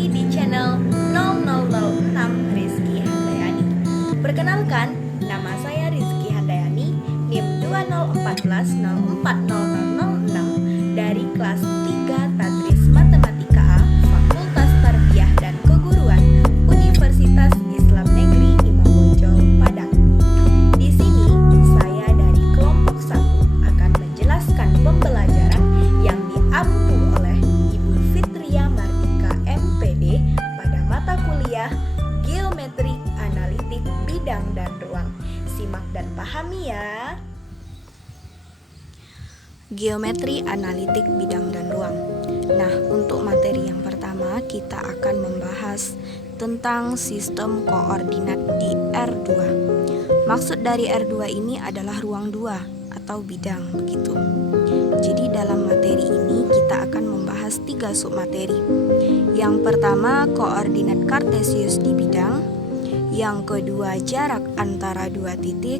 kembali di channel 0006 Rizky Handayani. Perkenalkan, nama saya Rizky Handayani, NIM 2014040006 dari kelas 3 Tadris Matematika A, Fakultas Tarbiyah dan Keguruan, Universitas Islam Negeri Imam Bonjol, Padang. Di sini, saya dari kelompok 1 akan menjelaskan pembelajaran yang diampu oleh Ibu Fitria Mardika MPD pada mata kuliah Geometri Analitik Bidang dan Ruang. Simak dan pahami ya. Geometri Analitik Bidang dan Ruang. Nah, untuk materi yang pertama kita akan membahas tentang sistem koordinat di R2. Maksud dari R2 ini adalah ruang 2 atau bidang begitu. Jadi dalam materi ini kita akan membahas 3 submateri. Yang pertama koordinat kartesius di bidang, yang kedua jarak antara dua titik,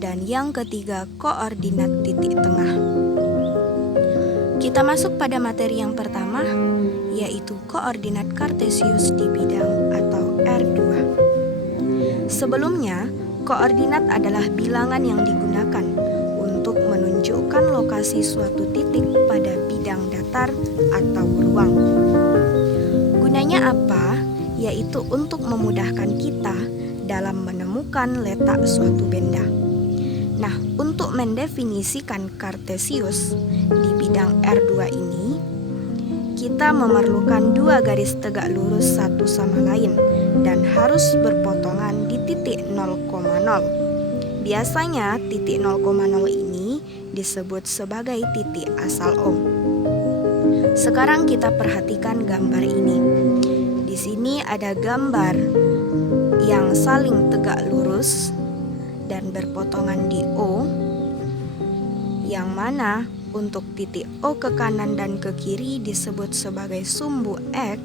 dan yang ketiga koordinat titik tengah. Kita masuk pada materi yang pertama, yaitu koordinat kartesius di bidang atau R2. Sebelumnya, koordinat adalah bilangan yang digunakan untuk menunjukkan lokasi suatu titik pada bidang datar atau ruang. Gunanya apa? Yaitu untuk memudahkan kita dalam menemukan letak suatu benda. Nah, untuk mendefinisikan kartesius di bidang R2 ini, kita memerlukan dua garis tegak lurus satu sama lain dan harus berpotongan di titik 0,0. Biasanya titik 0,0 ini disebut sebagai titik asal O. Sekarang kita perhatikan gambar ini. Di sini ada gambar yang saling tegak lurus dan berpotongan di O, yang mana untuk titik O ke kanan dan ke kiri disebut sebagai sumbu X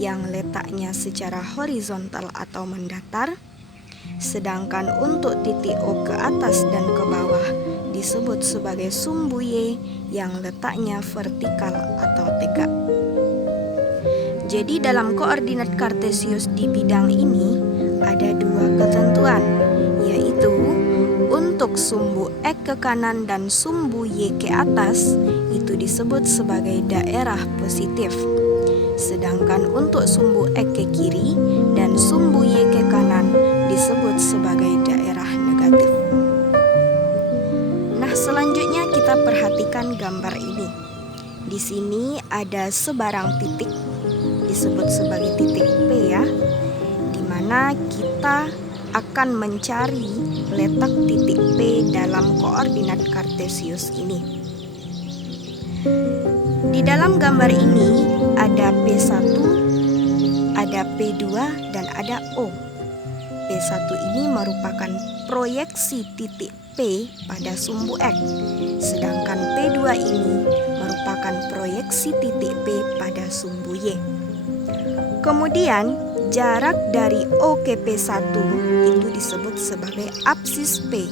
yang letaknya secara horizontal atau mendatar, sedangkan untuk titik O ke atas dan ke bawah disebut sebagai sumbu Y yang letaknya vertikal atau tegak. Jadi dalam koordinat kartesius di bidang ini ada dua ketentuan, yaitu untuk sumbu X ke kanan dan sumbu Y ke atas itu disebut sebagai daerah positif. Sedangkan untuk sumbu X ke kiri dan sumbu Y ke kanan disebut sebagai daerah negatif. Nah, selanjutnya kita perhatikan gambar ini. Di sini ada sebarang titik disebut sebagai titik P ya, di mana kita akan mencari letak titik P dalam koordinat kartesius ini. Di dalam gambar ini ada P1, ada P2, dan ada O. P1 ini merupakan proyeksi titik P pada sumbu X, sedangkan P2 ini merupakan proyeksi titik P pada sumbu Y. Kemudian jarak dari O ke P1 itu disebut sebagai apsis P,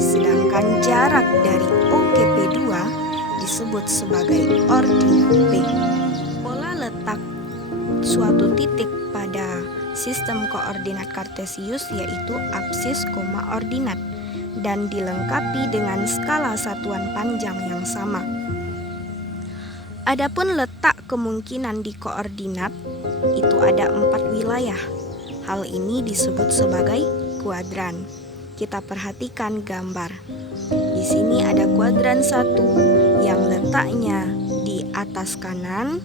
sedangkan jarak dari O ke P2 disebut sebagai ordinat P. Pola letak suatu titik pada sistem koordinat kartesius yaitu apsis, ordinat, dan dilengkapi dengan skala satuan panjang yang sama. Adapun letak kemungkinan di koordinat itu ada 4 wilayah. Hal ini disebut sebagai kuadran. Kita perhatikan gambar. Di sini ada kuadran 1 yang letaknya di atas kanan,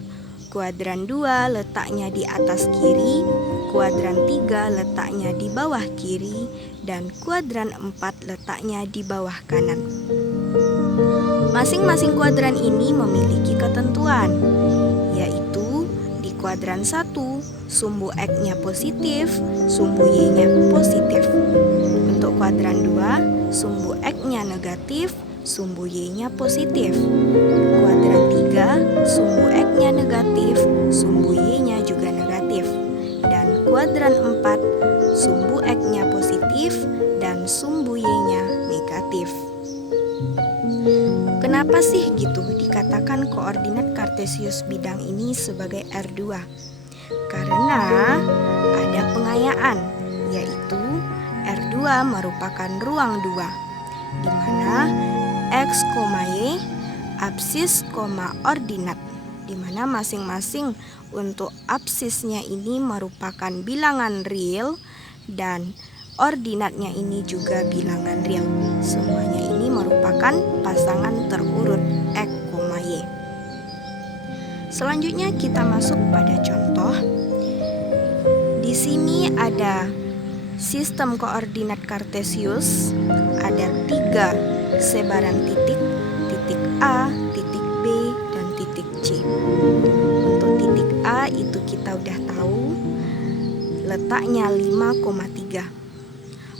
kuadran 2 letaknya di atas kiri, kuadran 3 letaknya di bawah kiri, dan kuadran 4 letaknya di bawah kanan. Masing-masing kuadran ini memiliki ketentuan, yaitu di kuadran 1 sumbu X-nya positif, sumbu Y-nya positif. Untuk kuadran 2 sumbu X-nya negatif, sumbu Y-nya positif. Kuadran 3 sumbu X-nya negatif, sumbu Y-nya juga negatif. Dan kuadran 4 sumbu X-nya positif dan sumbu Y-nya negatif. Kenapa sih gitu dikatakan koordinat kartesius bidang ini sebagai R2? Karena ada pengayaan, yaitu R2 merupakan ruang 2, di mana X, Y absis, ordinat, di mana masing-masing untuk absisnya ini merupakan bilangan real dan ordinatnya ini juga bilangan real. Semuanya ini merupakan pasangan terurut X, Y. Selanjutnya kita masuk pada contoh. Di sini ada sistem koordinat Kartesius, ada 3 sebaran titik, titik A, titik B, dan titik C. Untuk titik A itu kita udah tahu letaknya 5,3.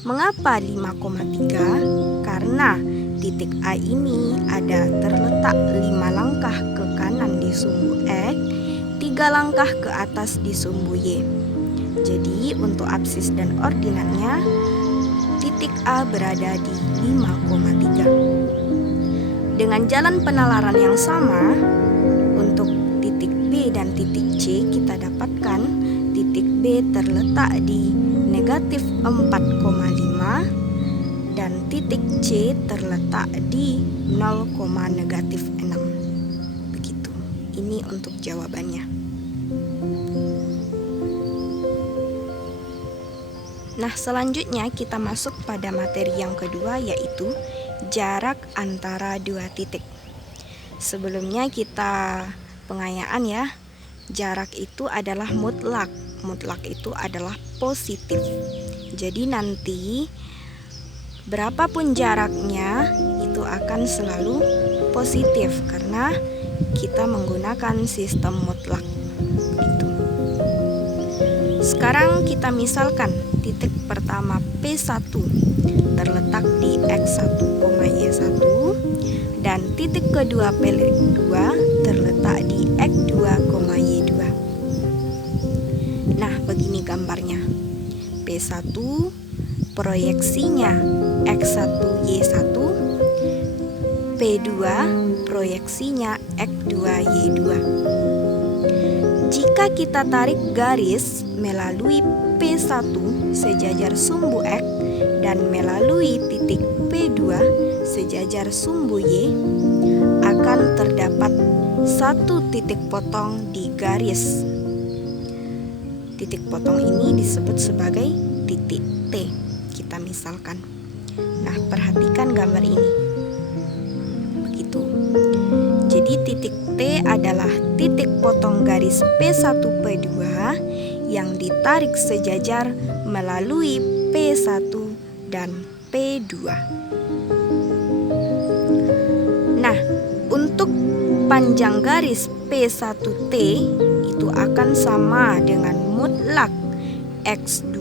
Mengapa 5,3? Karena titik A ini ada terletak 5 langkah ke kanan di sumbu X, 3 langkah ke atas di sumbu Y. Jadi untuk absis dan ordinatnya titik A berada di 5,3. Dengan jalan penalaran yang sama, untuk titik B dan titik C kita dapatkan titik B terletak di negatif 4,5 dan titik C terletak di 0,6. Begitu. Ini untuk jawabannya. Nah, selanjutnya kita masuk pada materi yang kedua, yaitu jarak antara 2 titik. Sebelumnya kita pengayaan ya. Jarak itu adalah mutlak. Mutlak itu adalah positif. Jadi nanti berapapun jaraknya itu akan selalu positif karena kita menggunakan sistem mutlak. Begitu. Sekarang kita misalkan titik pertama P1 terletak di X1, Y1 dan titik kedua P2 terletak di X2, Y2. Nah, begini gambarnya. P1 proyeksinya X1, Y1, P2 proyeksinya X2, Y2. Jika kita tarik garis melalui P1 sejajar sumbu X dan melalui titik P2 sejajar sumbu Y, akan terdapat satu titik potong di garis. Titik potong ini disebut sebagai titik T, kita misalkan. Nah, perhatikan gambar ini. Begitu. Jadi titik T adalah titik potong garis P1 P2 yang ditarik sejajar melalui P1 dan P2. Nah, untuk panjang garis P1T itu akan sama dengan mutlak X2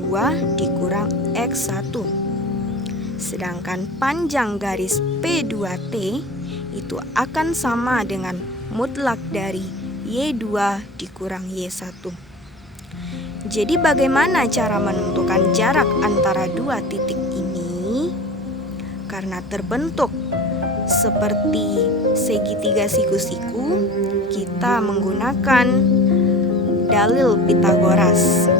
dikurang X1. Sedangkan panjang garis P2T itu akan sama dengan mutlak dari Y2 dikurang Y1. Jadi bagaimana cara menentukan jarak antara 2 titik ini? Karena terbentuk seperti segitiga siku-siku, kita menggunakan dalil Pythagoras.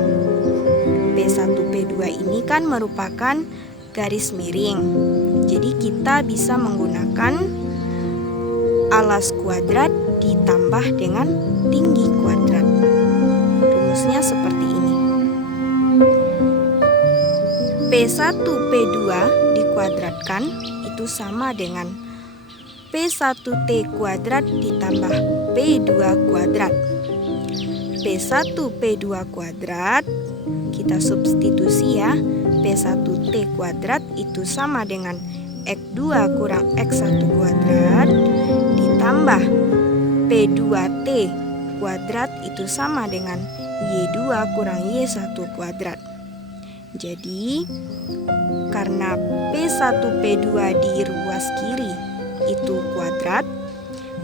P1 P2 ini kan merupakan garis miring. Jadi kita bisa menggunakan alas kuadrat ditambah dengan tinggi kuadrat. Rumusnya seperti ini. P1 P2 dikuadratkan itu sama dengan P1T kuadrat ditambah P2 kuadrat. P1 P2 kuadrat kita substitusi ya. P1T kuadrat itu sama dengan X2 kurang X1 kuadrat ditambah P2T kuadrat itu sama dengan Y2 kurang Y1 kuadrat. Jadi karena P1 P2 di ruas kiri itu kuadrat,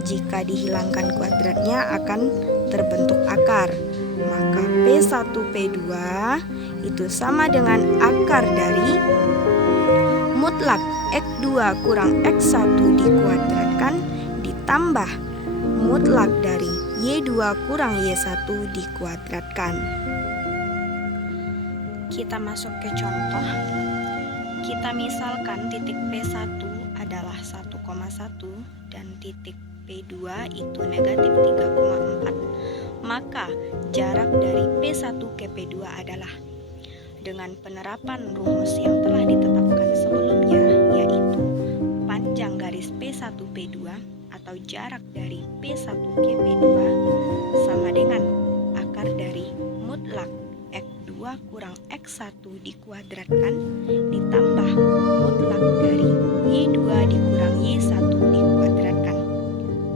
jika dihilangkan kuadratnya akan terbentuk akar. Maka P1 P2 itu sama dengan akar dari mutlak X2 kurang X1 dikuadratkan ditambah mutlak dari Y2 kurang Y1 dikuadratkan. Kita masuk ke contoh. Kita misalkan titik P1 adalah 1,1 dan titik P2 itu negatif 3,4. Maka jarak dari P1 ke P2 adalah, dengan penerapan rumus yang telah ditetapkan sebelumnya, yaitu panjang garis P1 P2 atau jarak dari P1 ke P2 sama dengan akar dari mutlak X2 kurang X1 dikuadratkan ditambah mutlak dari Y2 dikurang Y1 dikuadratkan.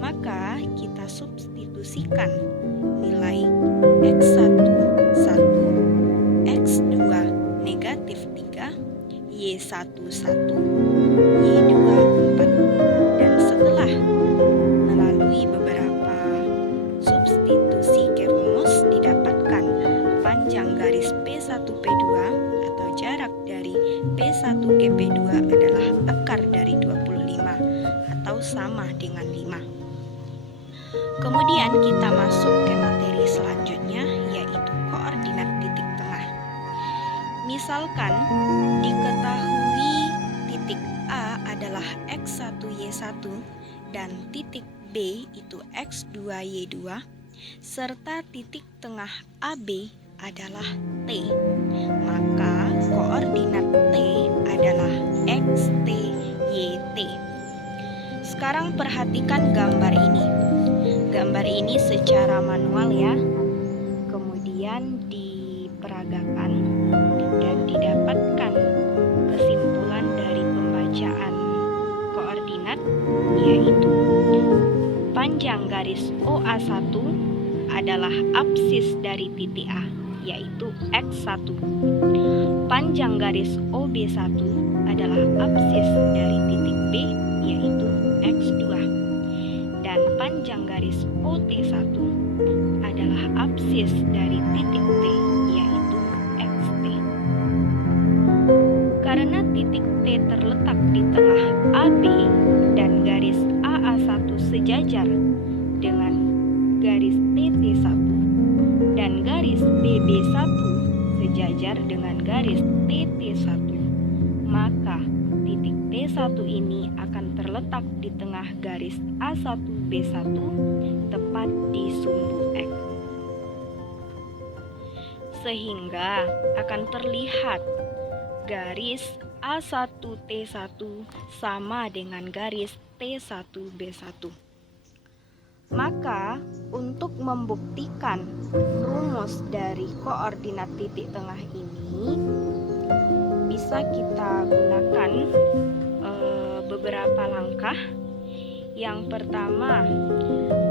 Maka kita substitusikan nilai X1 1, X2 negatif 3, Y1 1, Y2 4. Dan setelah melalui beberapa substitusi ke rumus, didapatkan panjang garis P1 P2 atau jarak dari P1 ke P2 adalah akar dari 25 atau sama dengan 5. Kemudian kita masuk ke materi selanjutnya, yaitu koordinat titik tengah. Misalkan diketahui titik A adalah X1 Y1 dan titik B itu X2 Y2 serta titik tengah AB adalah T. Maka koordinat T adalah XT YT. Sekarang perhatikan gambar ini. Gambar ini secara manual ya, kemudian diperagakan dan didapatkan kesimpulan dari pembacaan koordinat, yaitu panjang garis OA1 adalah apsis dari titik A, yaitu X1. Panjang garis OB1 adalah apsis dari titik B, yaitu X2. Dan panjang garis OT1 adalah apsis dari titik T, yaitu XT. Karena titik T terletak di tengah AB dan garis AA1 sejajar dengan garis TT1 dan garis BB1 sejajar dengan garis TT1, maka titik T1 ini akan terletak di tengah garis A1B1 tepat di sumbu X. Sehingga akan terlihat garis A1T1 sama dengan garis T1B1. Maka untuk membuktikan rumus dari koordinat titik tengah ini bisa kita gunakan beberapa langkah. Yang pertama,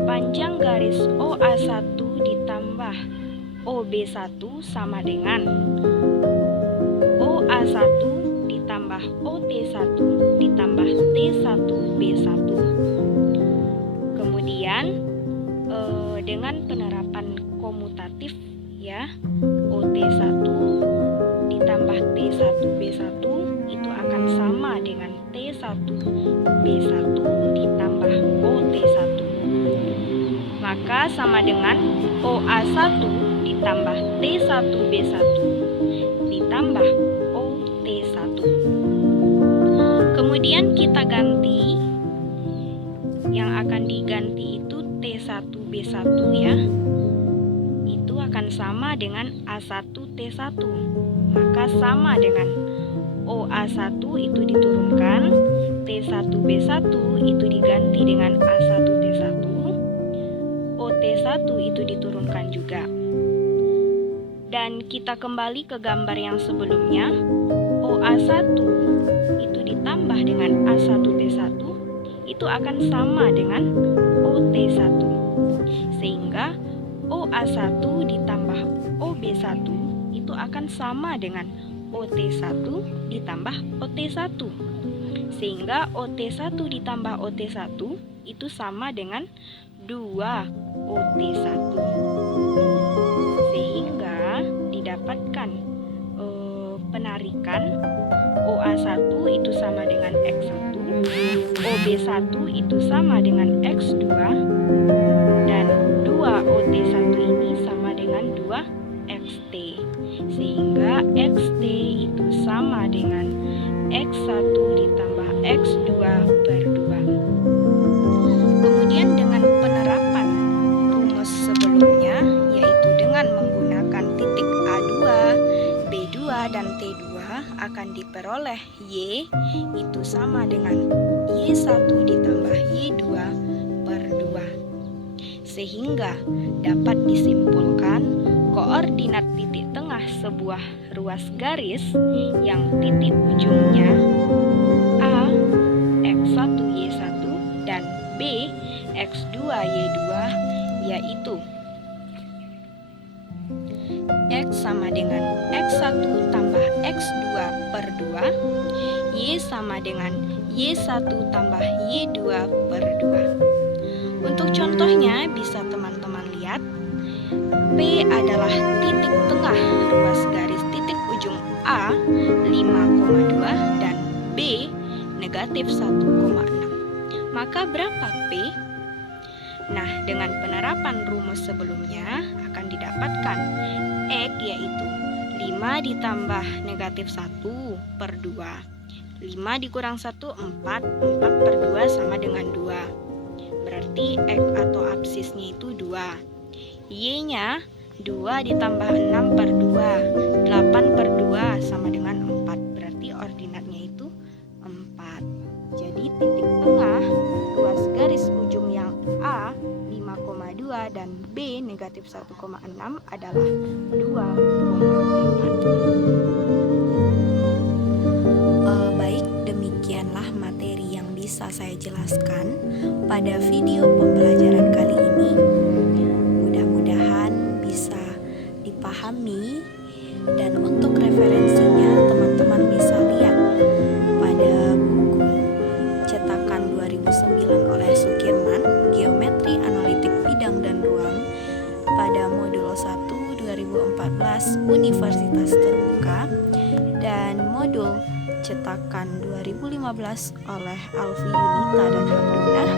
panjang garis OA1 ditambah OB1 sama dengan OA1 ditambah OT1 ditambah T1B1. Kemudian dengan penerapan komutatif ya, OT1 ditambah T1B1 itu akan sama dengan T1B1 ditambah OT1. Maka sama dengan OA1 ditambah T1B1 ditambah OT1. Kemudian kita ganti, yang akan diganti itu T1B1 ya, itu akan sama dengan A1T1. Maka sama dengan OA1 itu diturunkan, T1B1 itu diganti dengan A1T1, OT1 itu diturunkan juga. Dan kita kembali ke gambar yang sebelumnya, OA1 itu ditambah dengan A1T1 itu akan sama dengan OT1. Sehingga OA1 ditambah OB1 itu akan sama dengan OT1 ditambah OT1. Sehingga OT1 ditambah OT1 itu sama dengan 2OT1. Sehingga didapatkan penarikan OA1 itu sama dengan X1, OB1 itu sama dengan X2, dan 2 XT itu sama dengan X1 ditambah X2 per 2. Kemudian dengan penerapan rumus sebelumnya, yaitu dengan menggunakan titik A2, B2, dan T2, akan diperoleh Y itu sama dengan Y1 ditambah Y2 per 2. Sehingga dapat disimpulkan koordinat titik tengah sebuah ruas garis yang titik ujungnya A, X1, Y1, dan B, X2, Y2, yaitu X sama dengan X1 tambah X2 per 2, Y sama dengan Y1 tambah Y2 per 2. Untuk contohnya bisa teman-teman lihat, P adalah titik tengah ruas garis titik ujung A 5,2 dan B negatif 1,6. Maka berapa P? Nah, dengan penerapan rumus sebelumnya akan didapatkan X yaitu 5 ditambah negatif 1 per 2. 5 dikurang 1, 4. 4 per 2 sama dengan 2. Berarti X atau absisnya itu 2. Y-nya 2 ditambah 6 per 2. 8 per 2 sama dengan 4. Berarti ordinatnya itu 4. Jadi titik tengah ruas garis ujung yang A 5,2 dan B negatif 1,6 adalah 2,4. Baik, demikianlah materi yang bisa saya jelaskan pada video pembelajaran kali ini. Mudah-mudahan bisa dipahami, dan untuk referensinya teman-teman bisa lihat pada buku cetakan 2009 oleh Sukirman, Geometri Analitik Bidang dan Ruang pada modul 1 2014 Universitas Terbuka, dan modul cetakan 2015 oleh Alfi Yunita dan Hamdunah